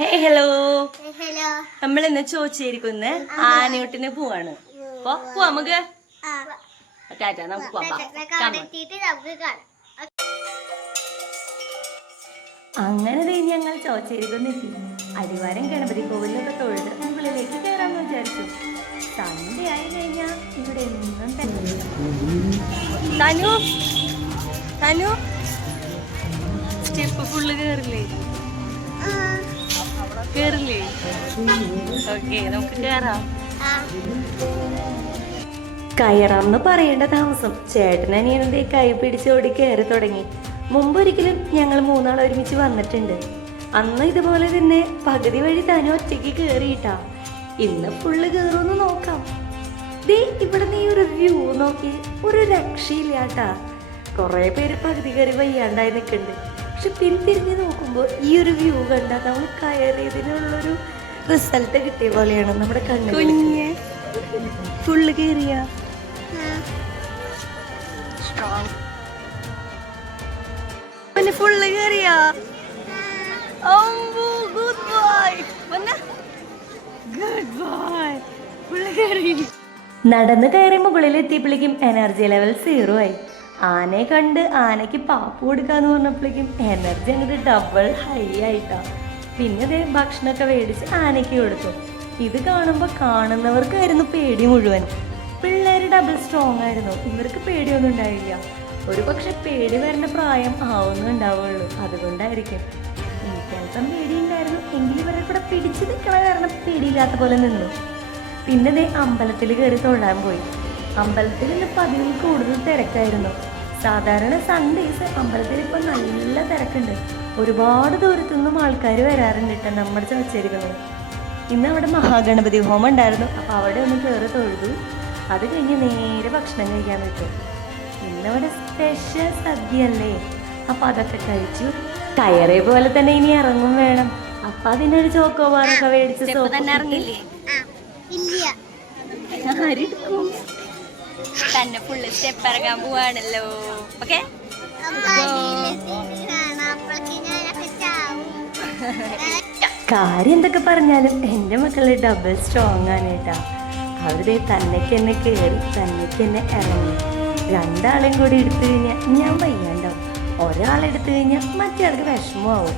Hello നമ്മൾ ഇന്ന് ചോദിച്ചിരിക്കുന്ന ആനയൂട്ടിന് പോവാണ്. അപ്പൊ പോവാ നമുക്ക്. ടാറ്റ, നമുക്ക് പോവാം. അങ്ങനെ ഞങ്ങൾ ചോദിച്ചിരിക്കുന്നെത്തി. അടിവാരം ഗണപതി കോവിലൊക്കെ തൊഴുത് മുകളിലേക്ക് കയറാന്ന് വിചാരിച്ചു. സൺഡേ ആയി കഴിഞ്ഞാ ഇവിടെ എന്നും തന്നെ. തനു തനു സ്റ്റെപ്പ് ഫുള്ള് കേറില്ലേ? കേറില്ലേ? ഓക്കെ, നമുക്ക് കേറാം. കയറാമെന്ന് പറയേണ്ട താമസം ചേട്ടനനിയനന്റെ കൈ പിടിച്ചോടി കയറി തുടങ്ങി. മുമ്പൊരിക്കലും ഞങ്ങൾ മൂന്നാൾ ഒരുമിച്ച് വന്നിട്ടുണ്ട്. അന്ന് ഇതുപോലെ തന്നെ പകുതി വഴി തനു ഒറ്റയ്ക്ക് കേറിയിട്ടാ. ഇന്ന് ഫുള്ള് കേറുമെന്ന് നോക്കാം. ദേ ഇവിടെ നീ ഒരു വ്യൂ നോക്കി, ഒരു രക്ഷയില്ലാട്ടാ. കുറെ പേര് പകുതി കയറി വയ്യാണ്ടായി നിൽക്കുന്നുണ്ട്. പക്ഷെ പിന്തിരിഞ്ഞ് നോക്കുമ്പോൾ ഈ ഒരു വ്യൂ കണ്ടാൽ നമ്മൾ കയറിയതിനുള്ളൊരു റിസൾട്ട് കിട്ടിയ പോലെയാണ് നമ്മുടെ കണ്ണ്. ഫുള്ള് കയറിയ ഫുള്ള് കയറിയ നടന്ന് കയറി മുകളിലെത്തിയപ്പോഴേക്കും എനർജി ലെവൽ 0 ആയി. ആനയെ കണ്ട് ആനയ്ക്ക് പാപ്പ് കൊടുക്കാന്ന് പറഞ്ഞപ്പോഴേക്കും എനർജി അങ്ങോട്ട് ഡബിൾ ഹൈ ആയിട്ടാ. പിന്നെ അതേ ഭക്ഷണമൊക്കെ മേടിച്ച് ആനയ്ക്ക് കൊടുത്തു. ഇത് കാണുമ്പോൾ കാണുന്നവർക്കായിരുന്നു പേടി മുഴുവൻ. പിള്ളേർ ഡബിൾ സ്ട്രോങ് ആയിരുന്നു, ഇവർക്ക് പേടിയൊന്നും ഉണ്ടായില്ല. ഒരു പക്ഷെ പേടി വരേണ്ട പ്രായം ആവുന്നുണ്ടാവുള്ളൂ, അതുകൊണ്ടായിരിക്കും. എനിക്കൽപ്പം പേടിയുണ്ടായിരുന്നു, എങ്കിലും ഇവരെ കൂടെ പിടിച്ചു നിൽക്കണ കാരണം പേടിയില്ലാത്ത പോലെ നിന്നു. പിന്നെ ദേ അമ്പലത്തിൽ കയറി തൊഴാൻ പോയി. അമ്പലത്തിൽ ഇന്ന് പതിവിൽ കൂടുതൽ തിരക്കായിരുന്നു. സാധാരണ സൺഡേസ് അമ്പലത്തിൽ ഇപ്പം നല്ല തിരക്കുണ്ട്. ഒരുപാട് ദൂരത്തുനിന്നും ആൾക്കാർ വരാറുണ്ട് കേട്ടോ നമ്മുടെ ചോദിച്ചിരിക്കുന്നത്. ഇന്ന് അവിടെ മഹാഗണപതി ഹോമം ഉണ്ടായിരുന്നു. അപ്പോൾ അവിടെ ഒന്ന് കയറി തൊഴുതു. അത് കഴിഞ്ഞ് നേരെ ഭക്ഷണം കഴിക്കാൻ പറ്റും. ഇന്നവിടെ സ്പെഷ്യൽ സദ്യയല്ലേ, അപ്പം അതൊക്കെ കഴിച്ചു. കയറിയ പോലെ തന്നെ ഇനി ഇറങ്ങും വേണം. അപ്പം അതിനൊരു ചോക്കോബാറൊക്കെ മേടിച്ച് തന്നെ ഫുള്ള് സ്റ്റെപ്പ് ഇറങ്ങാൻ പോവാണല്ലോ. ഓക്കെ, കാര്യം എന്തൊക്കെ പറഞ്ഞാലും എൻ്റെ മക്കള് ഡബിൾ സ്ട്രോങ് ആണ് കേട്ടാ. അവരുടെ തന്നേക്ക് എന്നെ കയറി തന്നേക്ക് എന്നെ ഇറങ്ങി. രണ്ടാളെയും കൂടി എടുത്തു കഴിഞ്ഞാൽ ഞാൻ വയ്യാണ്ടാവും. ഒരാളെടുത്തു കഴിഞ്ഞാൽ മറ്റേ ആൾക്ക് വിഷമമാവും.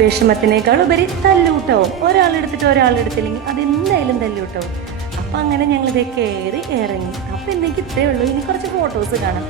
വിഷമത്തിനേക്കാൾ ഉപരി തല്ലൂട്ടാവും. ഒരാളെടുത്തിട്ട് ഒരാളെടുത്തില്ലെങ്കിൽ അതെന്തായാലും തല്ലൂട്ടാവും. അപ്പം അങ്ങനെ ഞങ്ങളിതേ കയറി ഇറങ്ങി. അപ്പം എനിക്ക് ഇത്രയേ ഉള്ളൂ. ഇനി കുറച്ച് ഫോട്ടോസ് കാണാം.